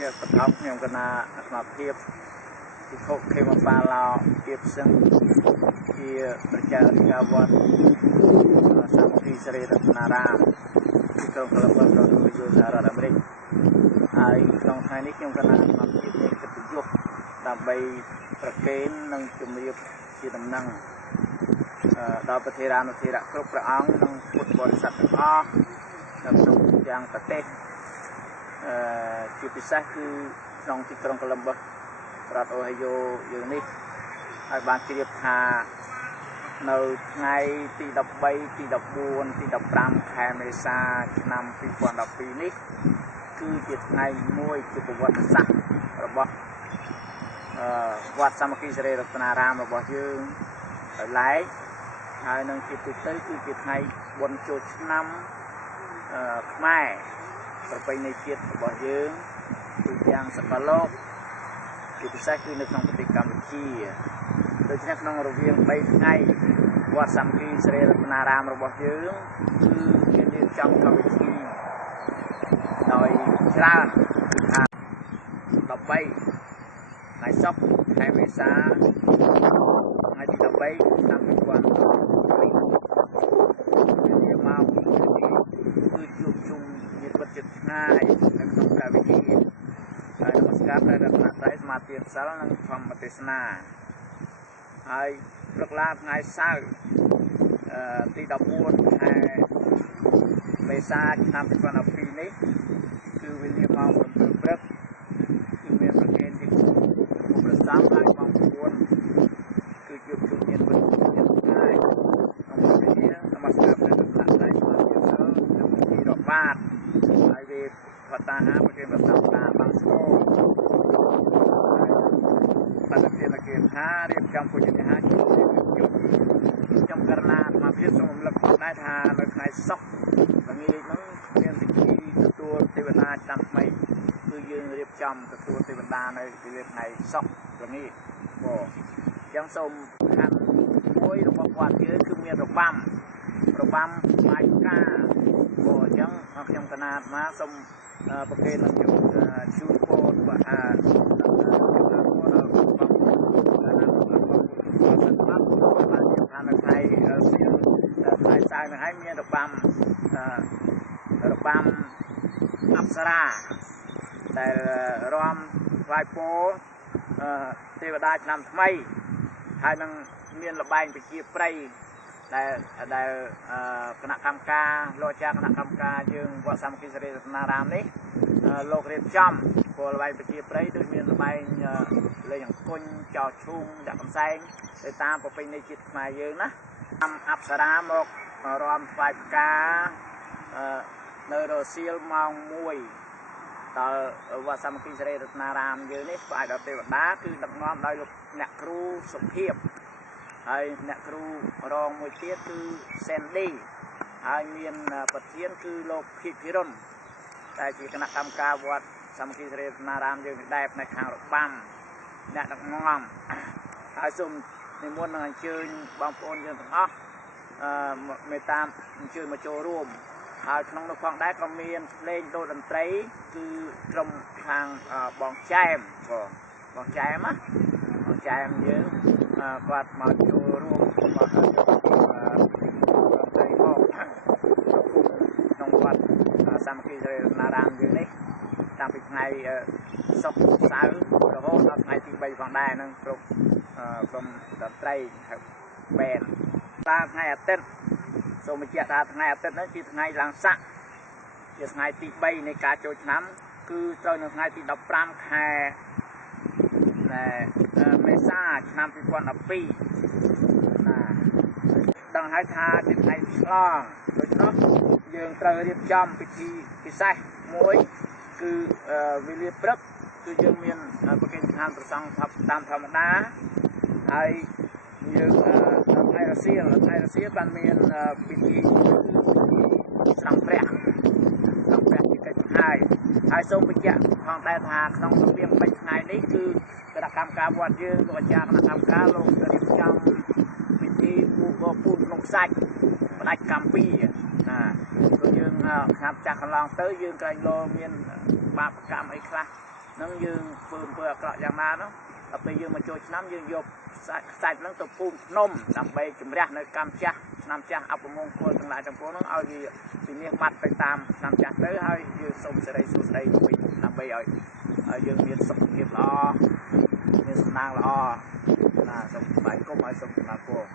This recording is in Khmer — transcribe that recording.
việc tập học nhằm cái nào mà tiếp thì không khi mà ba lao tiếp sinh thì bật chơi theo vật sau khi sẽ được nara thì không có lập trường đối với gia đình mình ai trong hai nước nhằm cái nào mà tiếp tục tiếp tục làm bayประเคนនឹងជំរាបជាដំណឹងដល់ប្រធានអនុធារៈគ្រប់ព្រះអង្គនិងពុទ្ធបរិស័ទទាំងអស់នៅក្នុងទាំងប្រទេសជាពិសេសគឺក្នុងទីក្រុងកូឡុំប៊ូសរដ្ឋអូហាយ៉ូយើងនេះហើយបានជ្រាបថានៅថ្ងៃទី13ទី14ទី15ខែមេសាឆ្នាំ2012នេះគឺជាថ្ងៃមួយជាប្រវត្តិសាស្ត្ររបស់វត្តសាមគ្គីសិរីរតនារាមរបស់យើងដោយឡែកហើយនឹងជាទូទៅគឺជាថ្ងៃបុណ្យចូលឆ្នាំខ្មែរប្រពៃណីជាតិរបស់យើងទូទាំងសកលលោកជាពិសេសគឺនៅក្នុងប្រទេសកម្ពុជាដូច្នេះក្នុងរវាង3ថ្ងៃវត្តសាមគ្គីសិរីរតនារាមរបស់យើងគឺមានរៀបចំកម្មវិធីដោយច្រើនថា13ថ្ងៃសុក្រខែមេសាថ្ងៃទី13ឆ្នាំ2012វាមកគឺជួបជុំញាតិមិត្តជិតឆ្ងាយនៅក្នុងកម្មវិធីហើយនមស្ការព្រះរតនត្រ័យសមាធិសិលនិងធម្មទេសនាហើយព្រឹកឡើងថ្ងៃសៅរ៍ទី14ខែមេសាឆ្នាំ2012នេះគឺវេលាម៉ោង7ព្រឹកគឺមានប្រធានទីប្រចាំហើយម៉ោង9គឺជួបជុំញាតិមិត្តទាំងឡាយក្នុងពិធីនមស្ការព្រះរតនត្រ័យសមាធិសិលនិងពិធីរាប់បាតហើយវេបតាហាប្រគេនប្រសាតាបានស្គាល់បានប្រធានគេថារៀបចំពុទ្ធិហាជួបខ្ញុំករណីអាភិបសូមរំលឹកដែរថានៅថ្ងៃសុក្រល្ងាចហ្នឹងមានពិធីទទួលទេវតាឆ្នាំថ្មីគឺយើងរៀបចំទទួលទេវតានៅថ្ងៃសុក្រល្ងាចបងអញ្ចឹងសូមខាត់មួយរបស់គាត់យើងគឺមានរបាំបាយការបងអញ្ចឹងខ្ញុំកណាតមកសូមប្រគេននឹងជូនពរបាទថ្ងៃសៅរ៍នឹងហើយមានរបាំអប្សរាដែលរាំថ្វាយពរទេវតាឆ្នាំថ្មីហើយនឹងមានល្បែងប្រជាប្រិយដែលគណៈកម្មការលោកអាចារ្យគណៈកម្មការយើងវត្តសាមគ្គីសិរីរតនារាមនេះលោករៀបចំពលល្បែងប្រជាប្រិយដូចមានល្បែងលេងអង្គុញចោលឈូងដាក់កំសែងទៅតាមប្រពៃណីជាតិខ្មែរយើងណាអប្សរាមករំថ្វាយផ្កានៅរសៀលម៉ោង1ដល់វត្តសាមគ្គីសិរីរតនារាមយើងនេះផ្សាយដល់ទេវតាគឺដឹកនាំដោយលោកអ្នកគ្រូសុភាពហើយអ្នកគ្រូរងមួយទៀតគឺសេនឌីហើយមានប្រធានគឺលោកភិរុនដែលជាគណៈកម្មការវត្តសាមគ្គីសិរីរតនារាមយើងដែរផ្នែកខាងរបាំអ្នកដឹកនាំហើយសូមនិមន្តនឹងអញ្ជើញបងប្អូនយើងទាំងអស់មេត្តាអញ្ជើញមកចូលរួមហើយក្នុងនោះផងដែរក៏មានលេងតន្ត្រីគឺក្រុមខាងបងចែមបងចែមយើងគាត់មកចូលរួមមកយកតន្ត្រីមកក្នុងវត្តសាមគ្គីសិរីរតនារាមយើងនេះតាំងពីថ្ងៃសុក្រសៅរ៍រហូតដល់ថ្ងៃទី3ផងដែរនឹងគ្រប់ក្រុមតន្ត្រីបែនតាមថ្ងៃអាទិត្យសូមបញ្ជាក់ថាថ្ងៃអាទិត្យនេះជាថ្ងៃឡើងស័កជាថ្ងៃទី3នៃការចូលឆ្នាំគឺត្រូវនៅថ្ងៃទី15ខែមេសាឆ្នាំ2012ណាដឹងហើយថាជាថ្ងៃឆ្លងដូច្នោះយើងត្រូវរៀបចំពិធីពិសេសមួយគឺវេលាព្រឹកគឺយើងមានប្រគេនឋានប្រសង់តាមធម្មតាហើយយើងថ្ងៃរសៀលបានមានពិធីស្រង់ព្រះពីកិច្ចហើយសូមបញ្ជាក់ផងដែរថាក្នុងរយៈពេល3ថ្ងៃនេះគឺគណៈកម្មការវត្តយើងលោកអាចារ្យគណៈកម្មការលោករៀបចំពិធីពូក្នុងខ្សាច់ផ្ដាច់កម្មពីណាព្រោះយើងខាត់ចាស់កន្លងទៅយើងក្រែងលោមានបាបកម្មអីខ្លះ nâng dương phương vừa cọ dạng na nó tập bây giờ mà chơi năm dương dục sạch nâng tập phun nôm làm bay chùm ra nơi cam cha nam cha áp mông khôi từng lại trong phố nó ao gì thì miền mặt phải tam nam cha tới hơi dương sông sẽ đây làm bay rồi dương miền sông nghiệp lo miền nàng lo là sông bài công ở sông là cô